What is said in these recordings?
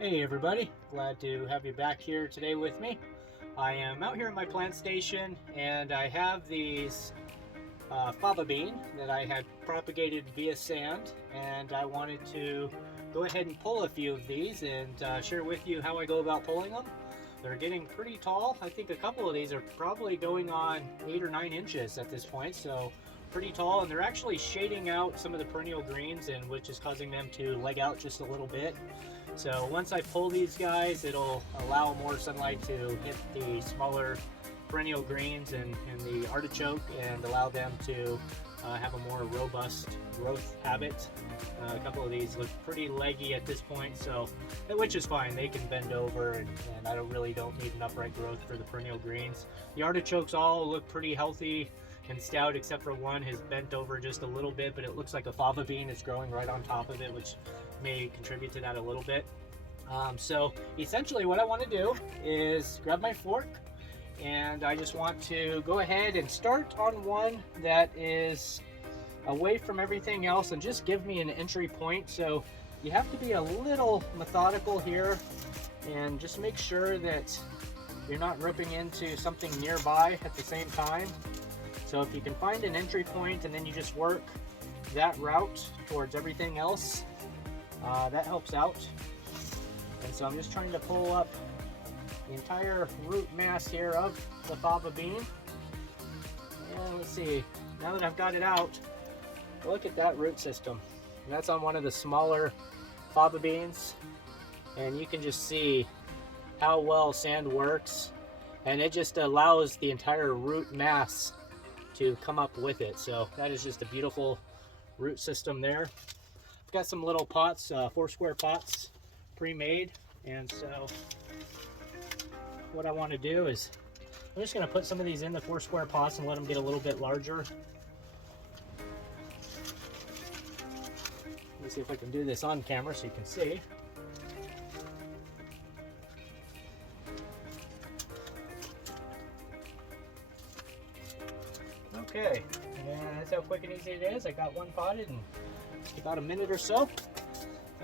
Hey everybody, glad to have you back here today with me. I am out here at my plant station and I have these fava bean that I had propagated via sand, and I wanted to go ahead and pull a few of these and share with you how I go about pulling them. They're getting pretty tall. I think a couple of these are probably going on 8 or 9 inches at this point, so pretty tall, and they're actually shading out some of the perennial greens, and which is causing them to leg out just a little bit. So once I pull these guys, it'll allow more sunlight to hit the smaller perennial greens and the artichoke, and allow them to have a more robust growth habit. A couple of these look pretty leggy at this point, so which is fine. They can bend over, and I really don't need an upright growth for the perennial greens. The artichokes all look pretty healthy and stout, except for one has bent over just a little bit, but it looks like a fava bean is growing right on top of it, which may contribute to that a little bit. So essentially what I want to do is grab my fork, and I just want to go ahead and start on one that is away from everything else and just give me an entry point. So you have to be a little methodical here and just make sure that you're not ripping into something nearby at the same time. So if you can find an entry point and then you just work that route towards everything else, that helps out. And so I'm just trying to pull up the entire root mass here of the fava bean. And let's see, now that I've got it out, look at that root system. And that's on one of the smaller fava beans. And you can just see how well sand works. And it just allows the entire root mass to come up with it. So that is just a beautiful root system there. I've got some little pots, 4 square pots pre-made, and so what I want to do is I'm just going to put some of these in the 4 square pots and let them get a little bit larger. Let me see if I can do this on camera so you can see. Okay, and that's how quick and easy it is. I got one potted in about a minute or so.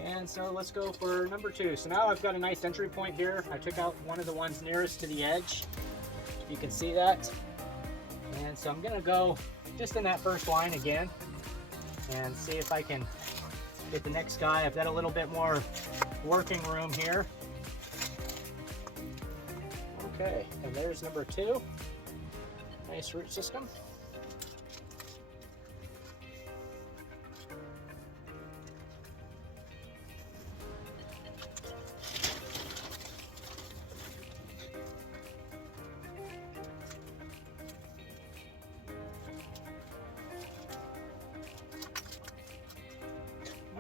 And so let's go for number 2. So now I've got a nice entry point here. I took out one of the ones nearest to the edge. You can see that. And so I'm gonna go just in that first line again and see if I can get the next guy. I've got a little bit more working room here. Okay, and there's number 2. Nice root system.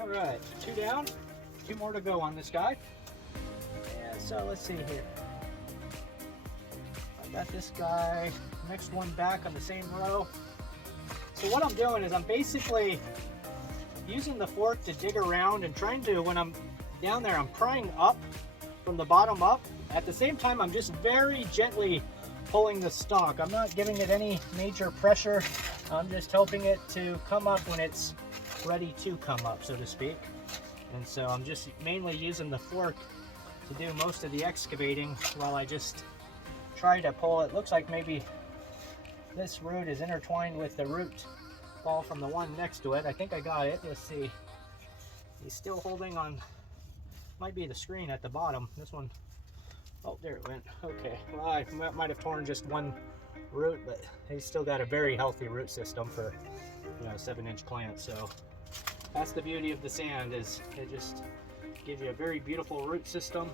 All right, 2 down, 2 more to go on this guy. And so let's see here. I got this guy, next one back on the same row. So what I'm doing is I'm basically using the fork to dig around and trying to, when I'm down there, I'm prying up from the bottom up. At the same time, I'm just very gently pulling the stalk. I'm not giving it any major pressure. I'm just helping it to come up when it's ready to come up, so to speak. And so I'm just mainly using the fork to do most of the excavating while I just try to pull. It looks like maybe this root is intertwined with the root ball from the one next to it. I think I got it. Let's see. He's still holding on. Might be the screen at the bottom. This one. Oh, there it went. Okay. Well, I might have torn just one root, but he's still got a very healthy root system for, you know, 7-inch plant. So that's the beauty of the sand, is it just gives you a very beautiful root system.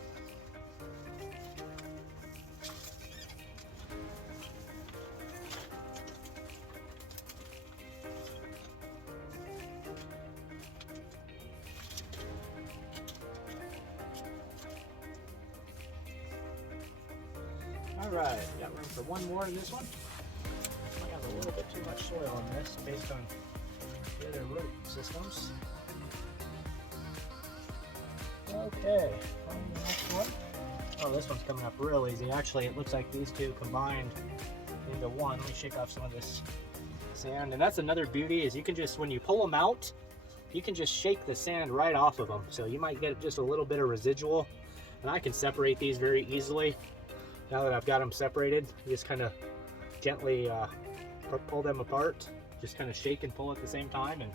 All right, got room for one more in this one. I have a little bit too much soil on this based on the other root systems. Okay, on the next one. Oh, this one's coming up real easy. Actually, it looks like these two combined into one. Let me shake off some of this sand. And that's another beauty, is you can just, when you pull them out, you can just shake the sand right off of them. So you might get just a little bit of residual. And I can separate these very easily. Now that I've got them separated, you just kind of gently pull them apart. Just kind of shake and pull at the same time, and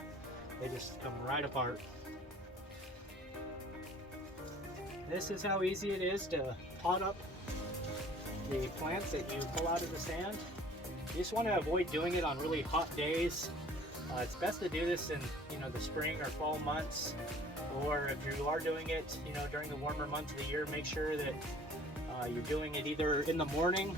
they just come right apart. This is how easy it is to pot up the plants that you pull out of the sand. You just want to avoid doing it on really hot days. It's best to do this in the spring or fall months, or if you are doing it during the warmer months of the year, make sure that you're doing it either in the morning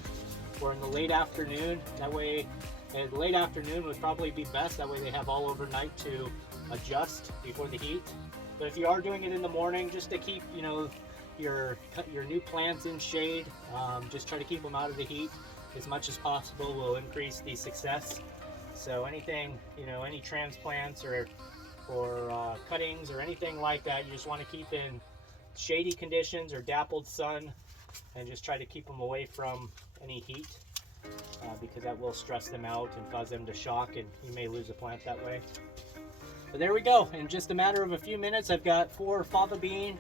or in the late afternoon. That way, the late afternoon would probably be best. That way they have all overnight to adjust before the heat. But if you are doing it in the morning, just to keep your new plants in shade, just try to keep them out of the heat as much as possible will increase the success. So anything, any transplants or cuttings or anything like that, you just want to keep in shady conditions or dappled sun, and just try to keep them away from any heat, because that will stress them out and cause them to shock, and you may lose a plant that way. But there we go. In just a matter of a few minutes, I've got 4 fava bean,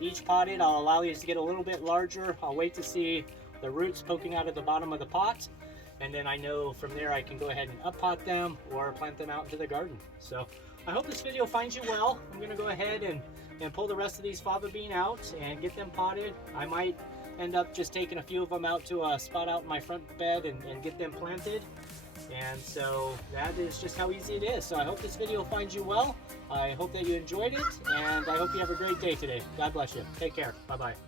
each potted. I'll allow these to get a little bit larger. I'll wait to see the roots poking out of the bottom of the pot, and then I know from there I can go ahead and up-pot them or plant them out into the garden. So I hope this video finds you well. I'm going to go ahead and pull the rest of these fava bean out and get them potted. I might end up just taking a few of them out to a spot out in my front bed and get them planted. And so that is just how easy it is. So I hope this video finds you well. I hope that you enjoyed it, and I hope you have a great day today. God bless you. Take care. Bye-bye.